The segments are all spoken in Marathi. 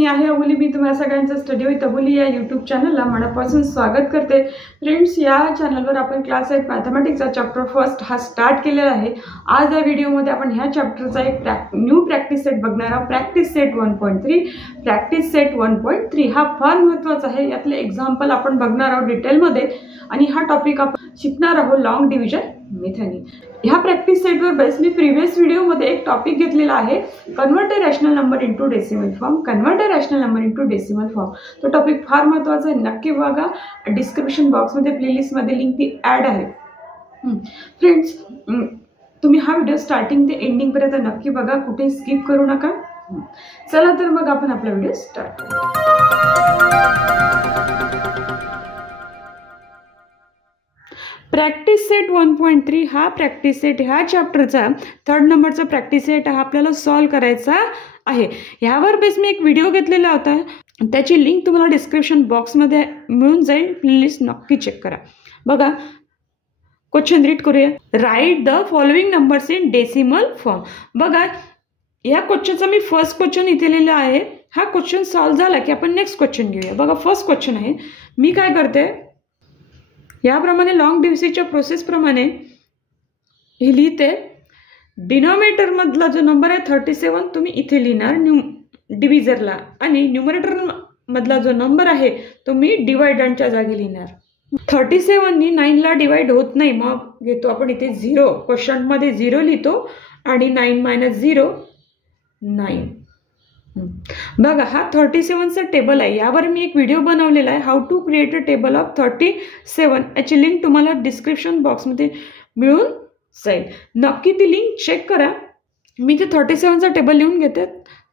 मी आहे अबोली. मी तुम्हाला सगळ्यांचं स्टडी विथ अबोली या यूट्यूब चॅनलला मनापासून स्वागत करते. फ्रेंड्स, या चॅनलवर आपण क्लास 8 मॅथमॅटिक्सचा चॅप्टर फर्स्ट हा स्टार्ट केलेला आहे. आज या व्हिडिओमध्ये आपण ह्या चॅप्टरचा एक न्यू प्रॅक्टिस सेट बघणार आहोत. Practice set 1.3. प्रॅक्टिस सेट 1.3 हा फार महत्त्वाचा आहे. यातले एक्झाम्पल आपण बघणार आहोत डिटेलमध्ये आणि हा टॉपिक आपण शिकणार आहोत लॉंग डिव्हिजन मेथडनी. ह्या प्रॅक्टिस सेटवर बेस मी प्रीवियस व्हिडिओमध्ये एक टॉपिक घेतलेला आहे, convert a rational number into decimal form. Convert a rational number into decimal form तो टॉपिक फार महत्त्वाचा आहे. नक्की बघा. डिस्क्रिप्शन बॉक्समध्ये प्लेलिस्टमध्ये लिंक ती ॲड आहे. फ्रेंड्स, तुम्ही हा व्हिडिओ स्टार्टिंग ते एंडिंग पर्यंत नक्की बघा, कुठे स्किप करू नका. चला तर मग आपण आपला व्हिडिओ स्टार्ट करू. प्रॅक्टिस सेट 1.3 हा प्रॅक्टिस सेट ह्या चॅप्टरचा 3rd नंबरचा प्रॅक्टिस सेट हा आपल्याला सॉल्व करायचा आहे. ह्यावर बेस मी एक व्हिडिओ घेतलेला होता, त्याची लिंक तुम्हाला डिस्क्रिप्शन बॉक्समध्ये मिळून जाईल. प्लीज नक्की चेक करा. बघा, क्वेश्चन रीड करूया. Write the following numbers in decimal form. बघा, या क्वेश्चनचा मी फर्स्ट क्वेश्चन इथे लिहिला आहे. हा क्वेश्चन सॉल्व झाला की आपण नेक्स्ट क्वेश्चन घेऊया. बघा, फर्स्ट क्वेश्चन आहे. मी काय करते, याप्रमाणे लॉंग डिव्हिजनच्या प्रोसेसप्रमाणे हे लिहिते. डिनॉमिनेटरमधला जो नंबर आहे 37 तुम्ही इथे लिहिणार डिव्हिजरला, आणि न्यूमरेटरमधला जो नंबर आहे तो मी डिवायडंटच्या जागी लिहिणार. 37नी 9ला डिवाइड होत नाही, मग घेतो आपण इथे 0. क्वेश्चनमध्ये 0 लिहितो आणि 9 - 0 9. बघा, हा 37चा टेबल आहे. यावर मी एक व्हिडिओ बनवलेला आहे, how to create a table of 37. याची लिंक तुम्हाला डिस्क्रिप्शन बॉक्समध्ये मिळून जाईल. नक्की ती लिंक चेक करा. मी ते 37चा टेबल लिहून घेते.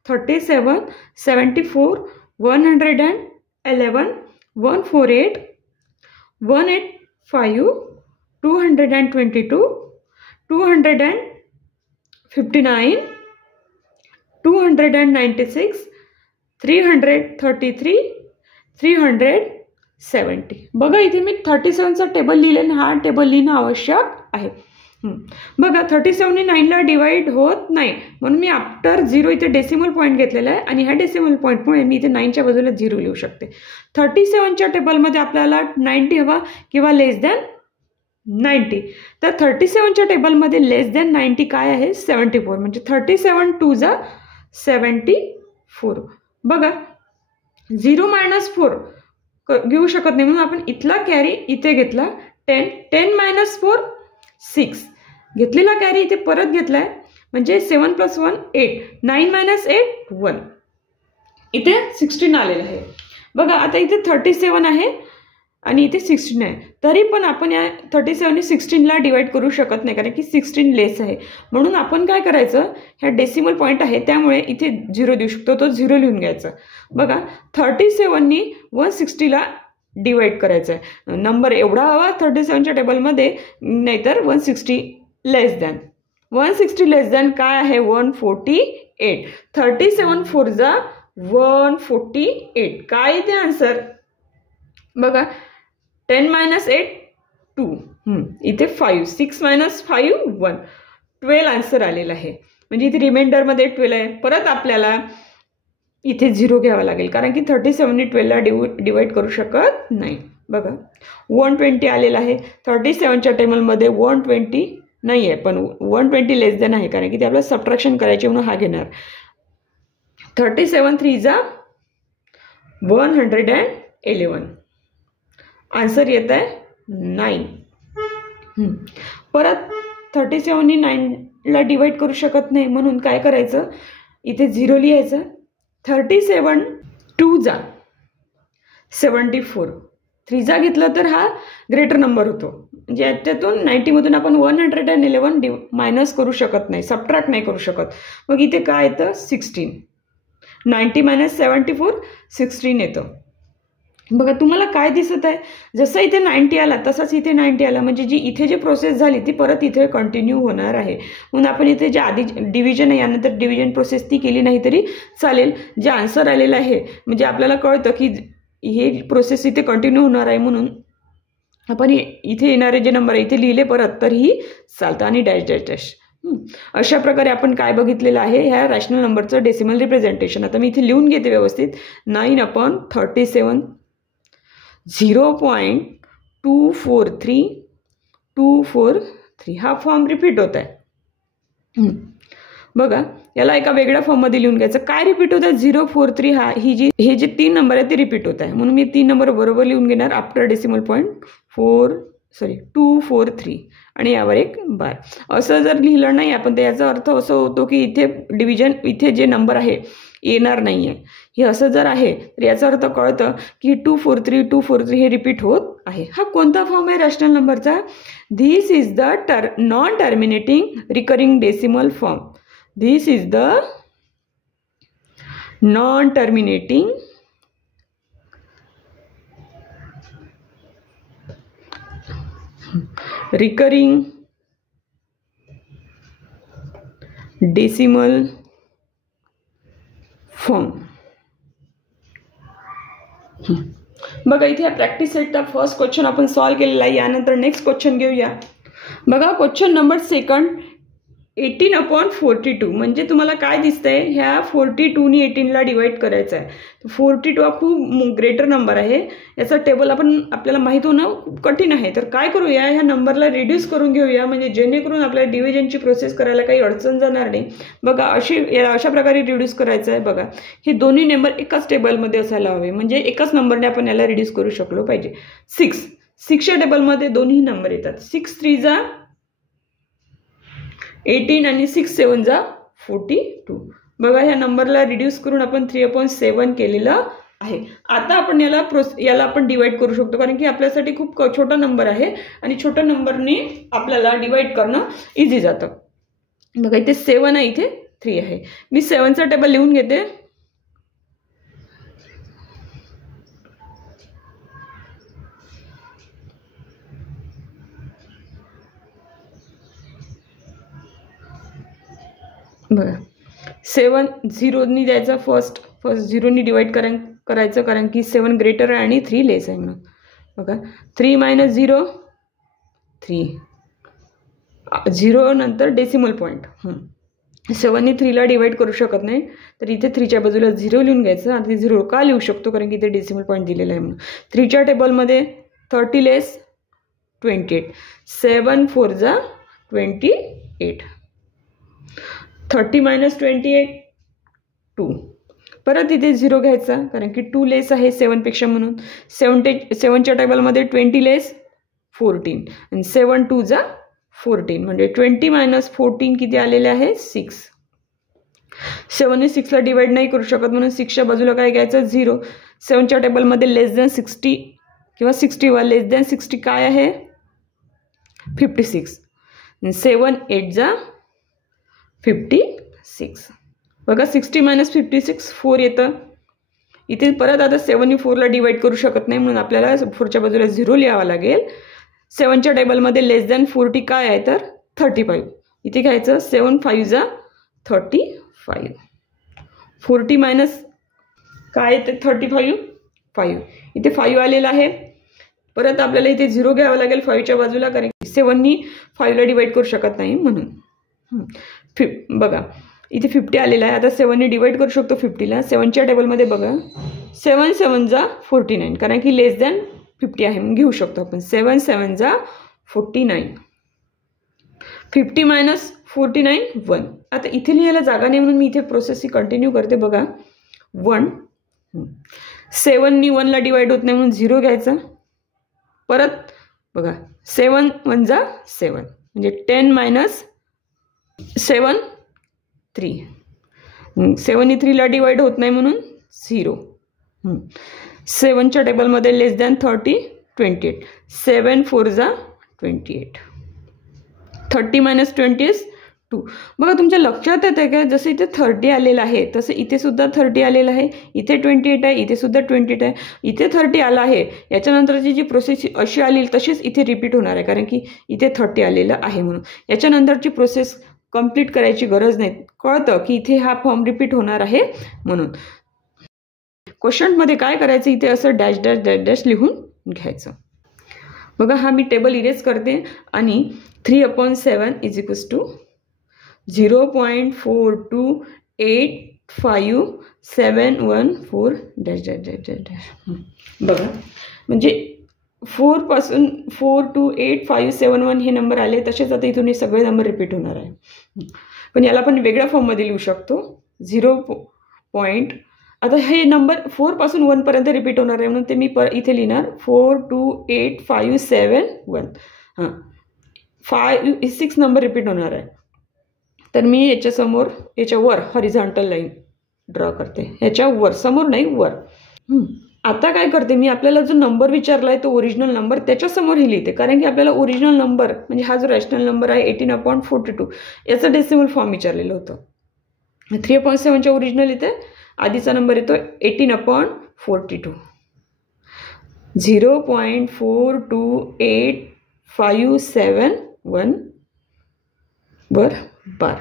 37, 74, 111, 148, 185, 222, 259, 296, 333, 370. बघा, इथे मी 37चा टेबल लिहिले आणि हा टेबल लिहिणं आवश्यक आहे. बघा, 37नी 9ला डिवाइड होत नाही, म्हणून मी आफ्टर 0 इथे डेसिमल पॉईंट घेतलेला आहे आणि ह्या डेसिमल पॉईंटमुळे मी इथे 9च्या बाजूला 0 लिहू शकते. 37च्या टेबलमध्ये आपल्याला 90 हवा किंवा लेस दॅन 90. तर 37च्या टेबलमध्ये लेस दॅन 90 काय आहे, 74. म्हणजे 37 2 जा 74. बघा, 0 - 4 घेऊ शकत नाही, म्हणून आपण इथला कॅरी इथे घेतला. 10 - 4 6 घेतलेला कॅरी इथे परत घेतलाय, म्हणजे 7 + 1 8. 9 - 8 1. इथे 16 आलेलं आहे. बघा, आता इथे 37 आहे आणि इथे 16 आहे. तरी पण आपण या 37नी 16ला डिवाइड करू शकत नाही, कारण की 16 लेस आहे. म्हणून आपण काय करायचं, ह्या डेसिमल पॉईंट आहे त्यामुळे इथे 0 देऊ शकतो, तो 0 लिहून घ्यायचा. बघा, 37नी 160ला डिवाइड करायचं आहे. नंबर एवढा हवा 37च्या टेबलमध्ये, नाहीतर 160 लेस दॅन. 160 लेस दॅन काय आहे, 148. 37 4 जा 148. काय इथे आन्सर बघा, 10 - 8 2. इथे 5. 6 - 5 1. 12 आन्सर आलेला आहे. म्हणजे इथे रिमाइंडरमध्ये 12 आहे. परत आपल्याला इथे 0 घ्यावा लागेल, कारण की 37नी 12ला डिवाइड करू शकत नाही. बघा, 120 आलेला आहे. 37च्या टेबलमध्ये 120 नाही आहे, पण 120 लेस दॅन आहे, कारण की ते आपल्याला सबट्रॅक्शन करायचे म्हणून हा घेणार. 37 3 जा 111. आन्सर येत आहे 9. परत 37नी 9ला डिवाइड करू शकत नाही, म्हणून काय करायचं, इथे 0 लिहायचं. 37 2 जा 74. 3 जा घेतलं तर हा ग्रेटर नंबर होतो, म्हणजे याच्यातून 90मधून आपण 111 मायनस करू शकत नाही, सबट्रॅक्ट नाही करू शकत. मग इथे काय येतं, 16. 90 - 74 16 येतं. बघा, तुम्हाला काय दिसत आहे, जसं इथे 90 आला तसाच इथे 90 आला, म्हणजे जी इथे जी प्रोसेस झाली ती परत इथे कंटिन्यू होणार आहे. म्हणून आपण इथे जे आधी डिव्हिजन आहे यानंतर डिव्हिजन प्रोसेस ती केली नाही तरी चालेल. जे आन्सर आलेलं आहे म्हणजे आपल्याला कळतं की हे प्रोसेस इथे कंटिन्यू होणार आहे, म्हणून आपण इथे येणारे जे नंबर आहे इथे लिहिले परत तरीही चालतं, आणि डॅश डॅश डॅश अशा प्रकारे आपण काय बघितलेलं आहे ह्या रॅशनल नंबरचं डेसिमल रिप्रेझेंटेशन. आता मी इथे लिहून घेते व्यवस्थित. 9/37 0.243243 हा फॉर्म रिपीट होत आहे. बघा याला एका वेगळ्या फॉर्ममध्ये लिहून घ्यायचं. काय रिपीट होत आहे 043 हे जे 3 नंबर आहे ते रिपीट होत आहे म्हणून मी 3 नंबर बरोबर लिहून घेणार आफ्टर डेसिमल पॉईंट 243 आणि यावर एक बार. असं जर लिहिलं नाही आपण तर याचा अर्थ असं होतो की इथे डिव्हिजन इथे जे नंबर आहे येणार नाही आहे. हे असं जर आहे तर याचा अर्थ कळतं की 243 हे रिपीट होत आहे. हा कोणता फॉर्म आहे रॅशनल नंबरचा? This is the non terminating recurring decimal form. This is the non terminating recurring decimal form. बघा इथे या प्रॅक्टिस सेटचा फर्स्ट क्वेश्चन आपण सॉल्व केलेला आहे. यानंतर नेक्स्ट क्वेश्चन घेऊया. बघा क्वेश्चन नंबर सेकंड 18/42 म्हणजे तुम्हाला काय दिसतंय ह्या 42नी 18ला डिवाइड करायचं आहे. 42 हा खूप ग्रेटर नंबर आहे. याचा टेबल आपल्याला माहीत होणं खूप कठीण आहे. तर काय करूया ह्या नंबरला रिड्यूस करून घेऊया म्हणजे जेणेकरून आपल्याला डिव्हिजनची प्रोसेस करायला काही अडचण जाणार नाही. बघा अशा प्रकारे रिड्यूस करायचं आहे. बघा हे दोन्ही नंबर एकाच टेबलमध्ये असायला हवे म्हणजे एकाच नंबरने आपण याला रिड्यूस करू शकलो पाहिजे. 6च्या टेबलमध्ये दोन्ही नंबर येतात. 6 3 जा 18 आणि 6 7 जा 42. बघा ह्या नंबरला रिड्यूस करून आपण 3/7 केलेलं आहे. आता आपण याला आपण डिवाइड करू शकतो कारण की आपल्यासाठी खूप छोटा नंबर आहे आणि छोट्या नंबरने आपल्याला डिवाइड करणं इझी जातं. बघा इथे 7 आहे इथे 3 आहे. मी 7चा टेबल लिहून घेते. बघा 7 0नी द्यायचा फर्स्ट 0नी डिवाइड करायचं कारण की 7 ग्रेटर आहे आणि 3 लेस आहे म्हणून. बघा 3 - 0 3 0 नंतर डेसिमल पॉईंट. 7नी 3ला डिवाइड करू शकत नाही तर इथे 3च्या बाजूला 0 लिहून घ्यायचं. आता 0 का लिहू शकतो कारण की इथे डेसिमल पॉईंट दिलेला आहे म्हणून. 3च्या टेबलमध्ये 30 लेस 28 7 4 जा 28 30 - 28 2. परत इथे 0 घ्यायचा कारण की 2 लेस आहे 7पेक्षा म्हणून. 7च्या टेबलमध्ये 20 लेस 14 आणि 7 2 जा 14 म्हणजे 20 - 14 किती आलेले आहे 6. 7ने 6ला डिवाइड नाही करू शकत म्हणून 6च्या बाजूला काय घ्यायचं 0. 7च्या टेबलमध्ये लेस दॅन 60 किंवा 60 वा लेस दॅन 60 काय आहे 56. 7 8 जा 56. बघा 60 - 56 4 येतं. इथे परत आता 7नी 4ला डिवाइड करू शकत नाही म्हणून आपल्याला 4च्या बाजूला 0 लिहावा लागेल. 7च्या टेबलमध्ये लेस दॅन 40 काय आहे तर 35. इथे घ्यायचं 7 5 जा 35. 40 मायनस काय येते 35 5. इथे 5 आलेला आहे. परत आपल्याला इथे 0 घ्यावं लागेल 5च्या बाजूला कारण की 7नी 5ला डिवाइड करू शकत नाही म्हणून. बघा इथे 50 आलेला आहे. आता 7ने डिवाइड करू शकतो 50ला. 7च्या टेबलमध्ये बघा 7 7 जा 49 कारण की लेस दॅन 50 आहे म्हणून घेऊ शकतो आपण. 7 7 जा 49. 50 मायनस 49 1. आता इथे लिहायला जागा नाही म्हणून मी इथे प्रोसेस ही कंटिन्यू करते. बघा 1 7नी 1ला डिवाइड होत नाही म्हणून 0 घ्यायचा. परत बघा 7 1 जा 7 म्हणजे 10 मायनस 7 3. 7नी 3ला डिवाइड होत नाही म्हणून 0. 7च्या टेबलमध्ये लेस दॅन 30 28. 7 4 जा 28. 30 मायनस 20 2. बघा तुमच्या लक्षात येते का जसं इथे 30 आलेलं आहे तसं इथे सुद्धा 30 आलेलं आहे. इथे 28 आहे इथे सुद्धा 28 आहे. इथे 30 आलं आहे. याच्यानंतरची जी प्रोसेस अशी आली तशीच इथे रिपीट होणार आहे कारण की इथे 30 आलेलं आहे म्हणून. याच्यानंतरची प्रोसेस कंप्लीट करायची गरज नाही. कळतं की इथे हा फॉर्म रिपीट होणार आहे म्हणून. क्वेश्चनमध्ये काय करायचं इथे असं डॅश डॅश डॅश डॅश लिहून घ्यायचं. बघा हा मी टेबल इरेज करते आणि 3/7 = 0.4285714 dash dash dash dash dash. बघा म्हणजे 4 पासून 42857 हे नंबर आले, तसेच आता इथून हे सगळे नंबर रिपीट होणार आहे. पण याला आपण वेगळ्या फॉर्ममध्ये लिहू शकतो. 0. आता हे नंबर 4 पासून 1 पर्यंत रिपीट होणार आहे, म्हणून ते मी इथे लिहिणार 42857 हां 6 नंबर रिपीट होणार आहे. तर मी याच्यावर हॉरिझॉन्टल लाईन ड्रॉ करते, ह्याच्यावर, समोर नाही वर. आता काय करते मी, आपल्याला जो नंबर विचारला आहे तो ओरिजिनल नंबर त्याच्यासमोर हे लिहिते, कारण की आपल्याला ओरिजिनल नंबर म्हणजे हा जो रॅशनल नंबर आहे 18/42 याचं डेसिमल फॉर्म विचारलेलं होतं. 3/7च्या ओरिजिनल इथे आधीचा नंबर येतो 18/42. 0.42857 वर बार.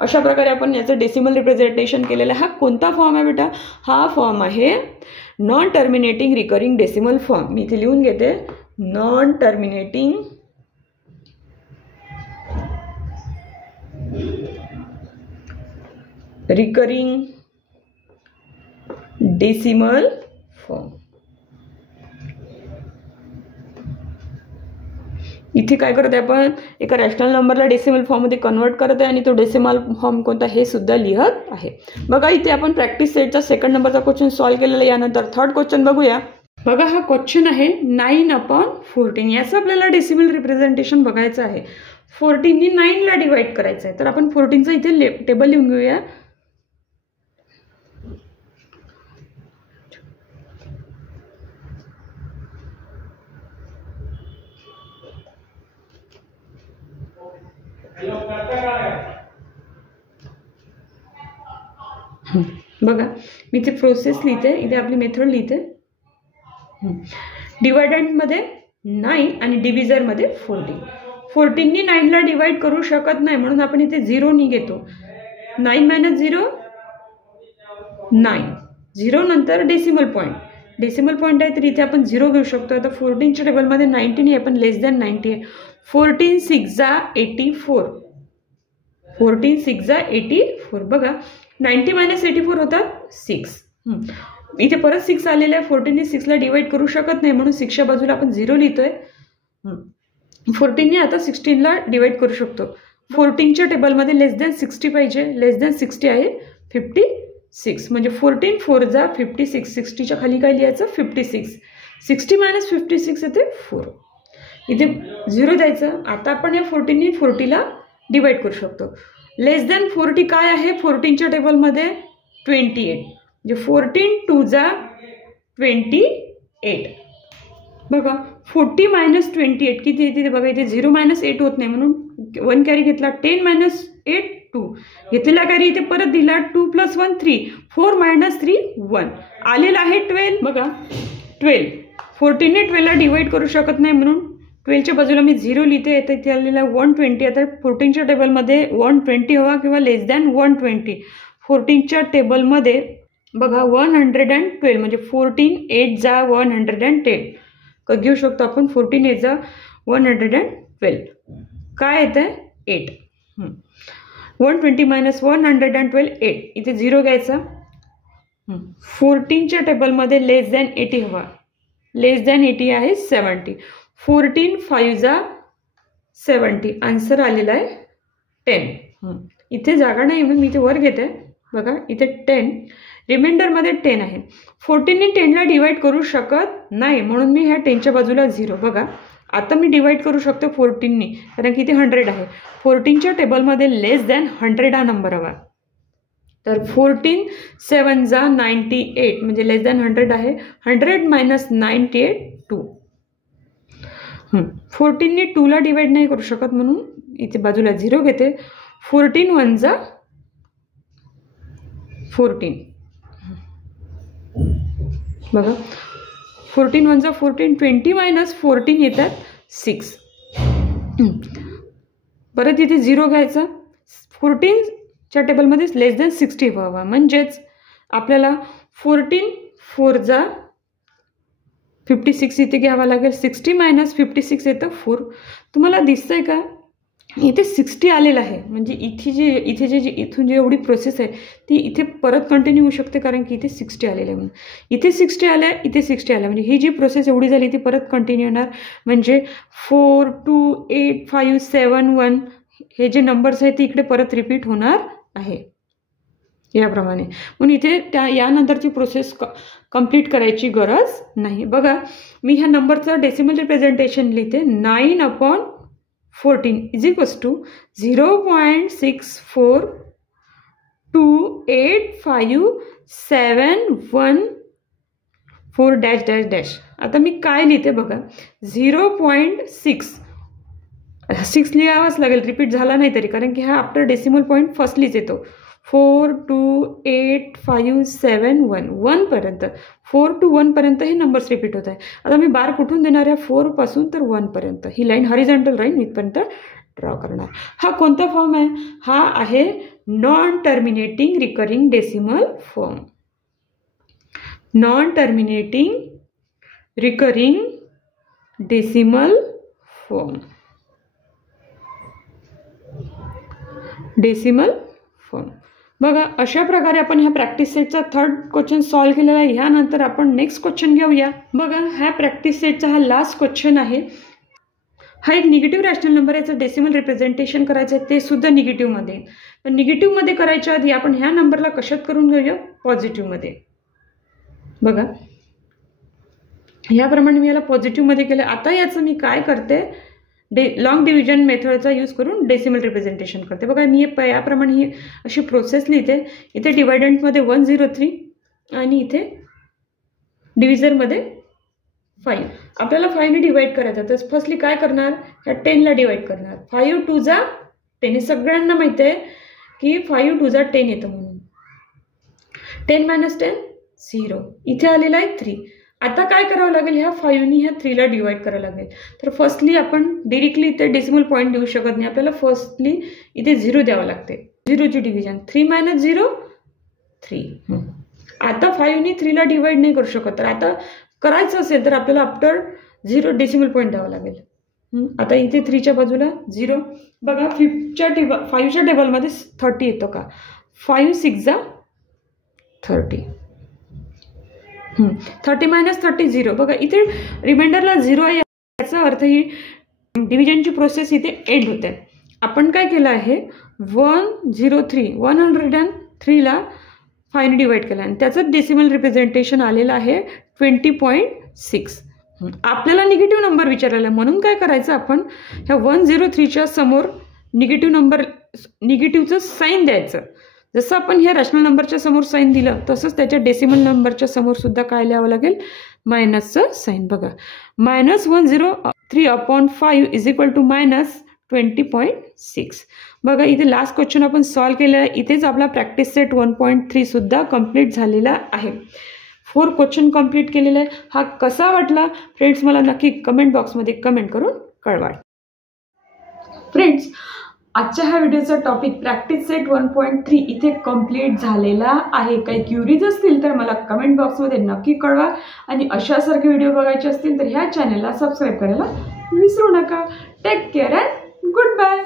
अशा प्रकारे आपण याचं डेसिमल रिप्रेझेंटेशन केलेलं आहे. हा कोणता फॉर्म आहे बेटा? हा फॉर्म आहे non terminating recurring decimal form. मी इथे लिहून घेते, non terminating recurring decimal form. इथे काय करत आहे आपण, एका रॅशनल नंबरला डेसिमल फॉर्ममध्ये कन्वर्ट करत आहे आणि तो डेसिमल फॉर्म कोणता हे सुद्धा लिहत आहे. बघा इथे आपण प्रॅक्टिस सेटचा 2nd नंबरचा क्वेश्चन सॉल्व्ह केलेला आहे. यानंतर 3rd क्वेश्चन बघूया. बघा हा क्वेश्चन आहे 9/14. याचं आपल्याला डेसिमल रिप्रेझेंटेशन बघायचं आहे. 14नी 9ला डिवाइड करायचं आहे, तर आपण 14चं इथे टेबल लिहून घेऊया. बघा मी इथे प्रोसेस लिहिते, इथे आपली मेथड लिहिते. डिवायडंटमध्ये 9 आणि डिव्हिजरमध्ये 14. 14नी 9ला डिवाइड करू शकत नाही, म्हणून आपण इथे 0नी घेतो. 9 - 0 9. 0 नंतर डेसिमल पॉईंट आहे, तर इथे आपण 0 घेऊ शकतो. आता 14च्या टेबलमध्ये 19 आहे, पण लेस दॅन 90 आहे. 14 6 = 84. 14 6 = 84. बघा 90 - 84 होतात 6. इथे परत 6 आलेलं आहे. 14नी 6ला डिवाइड करू शकत नाही, म्हणून 6च्या बाजूला आपण 0 लिहितोय. 14नी आता 16ला डिवाइड करू शकतो. 14च्या टेबलमध्ये लेस दॅन 60 पाहिजे. लेस दॅन 60 आहे 56. म्हणजे 14 4 = 56. 60च्या खाली काय लिहायचं 56. 60 - 56 येते 4. इथे 0 द्यायचं. आता आपण या 14नी 40ला डिवाइड करू शकतो. लेस दॅन 40 काय आहे 14च्या टेबलमध्ये 28. म्हणजे 14 2 = 28. बघा 40 - 28 किती येते बघा. इथे 0 - 8 होत नाही, म्हणून 1 कॅरी घेतला. 10 - 8 2 घेतलेला कॅरी इथे परत दिला. 2 + 1 3. 4 - 3 1 आलेला आहे 12. बघा 12. 14ने 12ला डिवाइड करू शकत नाही, म्हणून 12च्या बाजूला मी 0 लिहिते. इथे आलेला 120. आता 14च्या टेबलमध्ये 120 हवा किंवा लेस दॅन 120. 14च्या टेबलमध्ये बघा 112 म्हणजे 14 8 = 110 घेऊ शकतो आपण. 14 8 = 112 काय येतं 8. 120 - 112 8. इथे 0 घ्यायचा. 14च्या टेबलमध्ये लेस दॅन 80 हवा. लेस दॅन 80 आहे 70. 14 5 = 70. आन्सर आलेला आहे 10. इथे जागा नाही, मग मी इथे वर घेते. बघा इथे 10. रिमाइंडरमध्ये 10 आहे. 14नी 10ला डिवाइड करू शकत नाही, म्हणून मी ह्या 10च्या बाजूला 0. बघा आता मी डिवाइड करू शकतो 14नी, कारण की इथे 100 आहे. 14च्या टेबलमध्ये लेस दॅन 100 हा नंबर हवा. तर 14 7 = 98 म्हणजे लेस दॅन 100 आहे. 100 - 98 2. 14नी 2ला डिवाइड नाही करू शकत, म्हणून इथे बाजूला 0 घेते. 14 1 = 14. बघा 14 1 = 14. 20 - 14 येतात 6. परत इथे 0 घ्यायचा. 14च्या टेबलमध्ये लेस दॅन 60 व्हावा, म्हणजेच आपल्याला 14 4 = 56 इथे घ्यावा लागेल. 60 - 56 येतं 4. तुम्हाला दिसतंय का इथे 60 आलेलं आहे, म्हणजे इथून जे एवढी प्रोसेस आहे ती इथे परत कंटिन्यू होऊ शकते, कारण की इथे 60 आलेलं आहे म्हणून. इथे 60 आलं आहे, इथे 60 आलं, म्हणजे ही जी प्रोसेस एवढी झाली ती परत कंटिन्यू होणार. म्हणजे 4 2 8 5 7 1 हे जे नंबर्स आहेत ते इकडे परत रिपीट होणार आहे याप्रमाणे. म्हणून इथे यानंतरची प्रोसेस कंप्लीट करायची गरज नाही. बघा, मी ह्या नंबरचं डेसिमल रिप्रेझेंटेशन लिहिते. 9/14 इज इक्वल्स टू 0.6428571 आता मी काय लिहिते बघा, 0.6 लिहावाच लागेल, रिपीट झाला नाही तरी, कारण की हा आफ्टर डेसिमल पॉईंट फर्स्टलीच येतो. 42857 1पर्यंत, 4 to 1 पर्यंत हे नंबर्स रिपीट होत आहे. आता मी बार कुठून देणार आहे, 4 पासून तर 1 पर्यंत ही लाईन हॉरिझॉन्टल लाईन इथपर्यंत ड्रॉ करणार. हा कोणता फॉर्म आहे, हा आहे non terminating recurring decimal form. Non terminating recurring decimal form. Decimal form. बघा, अशा प्रकारे आपण ह्या प्रॅक्टिस सेटचा 3rd क्वेश्चन सॉल्व्ह केलेला आहे. ह्यानंतर आपण नेक्स्ट क्वेश्चन घेऊया. बघा, ह्या प्रॅक्टिस सेटचा हा लास्ट क्वेश्चन आहे. हा एक निगेटिव्ह रॅशनल नंबर, याचं डेसिमल रिप्रेझेंटेशन करायचं आहे, ते सुद्धा निगेटिव्हमध्ये. पण निगेटिव्हमध्ये करायच्या आधी आपण ह्या नंबरला कशात करून घेऊया, पॉझिटिव्हमध्ये. बघा, याप्रमाणे मी याला पॉझिटिव्हमध्ये केलं. आता याचं मी काय करते, लॉंग डिव्हिजन मेथडचा यूज करून डेसिमल रिप्रेझेंटेशन करते. बघा, मी याप्रमाणे ही अशी प्रोसेस लिहिते. इथे डिवायडंटमध्ये 103 आणि इथे डिव्हिजरमध्ये 5. आपल्याला 5ने डिवाइड करायचं, तर फर्स्टली काय करणार, ह्या 10ला डिवाइड करणार. 5 2 जा 10, हे सगळ्यांना माहिती आहे की 5 2 जा 10 येतं म्हणून. 10 - 10 0. इथे आलेला आहे 3. आता काय करावं लागेल, ह्या 5नी ह्या 3ला डिवाइड करावं लागेल. तर फर्स्टली आपण डिरेक्टली इथे डेसिमल पॉईंट देऊ शकत नाही, आपल्याला फर्स्टली इथे 0 द्यावं लागते. 0ची डिव्हिजन 3 - 0 3. आता 5नी 3ला डिवाइड नाही करू शकत, तर आता करायचं असेल तर आपल्याला आफ्टर 0 डेसिमल पॉईंट द्यावं लागेल. आता इथे 3च्या बाजूला 0. बघा, 5च्या टेबलमध्ये 30 येतो का, 5 6 जा 30. 30 - 30 0. बघा, इथे रिमाइंडरला 0 आहे, याचा अर्थ ही डिव्हिजनची प्रोसेस इथे एंड होते. आपण काय केलं आहे, 103ला 5ने डिवाइड केला आणि त्याचं डेसिमल रिप्रेझेंटेशन आलेलं आहे 20.6. आपल्याला निगेटिव्ह नंबर विचारलेला, म्हणून काय करायचं, आपण ह्या 103च्या समोर निगेटिव्हचं साईन द्यायचं. जसं आपण ह्या रॅशनल नंबरच्या समोर साईन दिलं, तसंच त्याच्या डेसिमल नंबरच्या समोर सुद्धा काय लिहावं लागेल, मायनसचं साईन. बघा, -103/5 इज इक्वल टू -20.6. बघा, इथे लास्ट क्वेश्चन आपण सॉल्व्ह केलेला आहे. इथेच आपला प्रॅक्टिस सेट 1.3 सुद्धा कंप्लीट झालेला आहे. 4 क्वेश्चन कंप्लीट केलेला आहे. हा कसा वाटला फ्रेंड्स, मला नक्की कमेंट बॉक्समध्ये कमेंट करून कळवा. फ्रेंड्स, आजच्या ह्या व्हिडिओचा टॉपिक प्रॅक्टिस सेट 1.3 इथे कंप्लीट झालेला आहे. काही क्युरीज असतील तर मला कमेंट बॉक्समध्ये नक्की कळवा आणि अशासारखे व्हिडिओ बघायचे असतील तर ह्या चॅनलला सबस्क्राईब करायला विसरू नका. Take care and good bye.